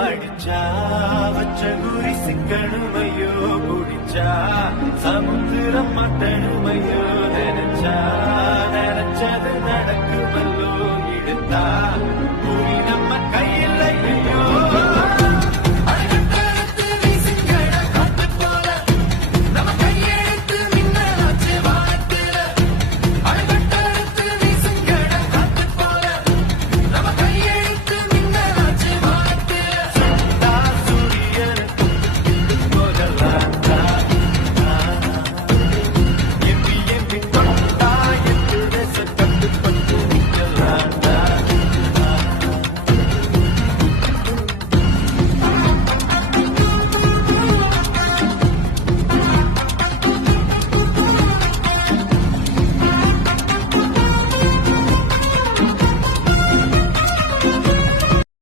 அடிச்சா வச்ச குறி சிக்கணுமையோ குடிச்சா சமுத்திரம் மத்தணுமையோ நினைச்சா நினைச்சது நடக்குமல்லோ இடுத்தா